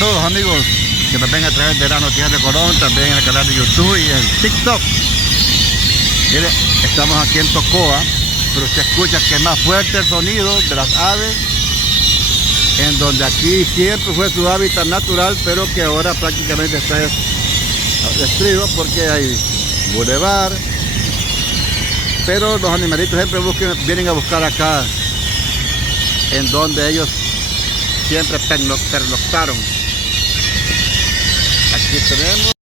Saludos amigos que nos ven a través de las noticias de Colón, también en el canal de YouTube y en TikTok. Mire, estamos aquí en Tocoa, pero usted escucha que es más fuerte el sonido de las aves, en donde aquí siempre fue su hábitat natural, pero que ahora prácticamente está destruido porque hay bulevar. Pero los animalitos siempre vienen a buscar acá, en donde ellos siempre pernoctaron. Aquí tenemos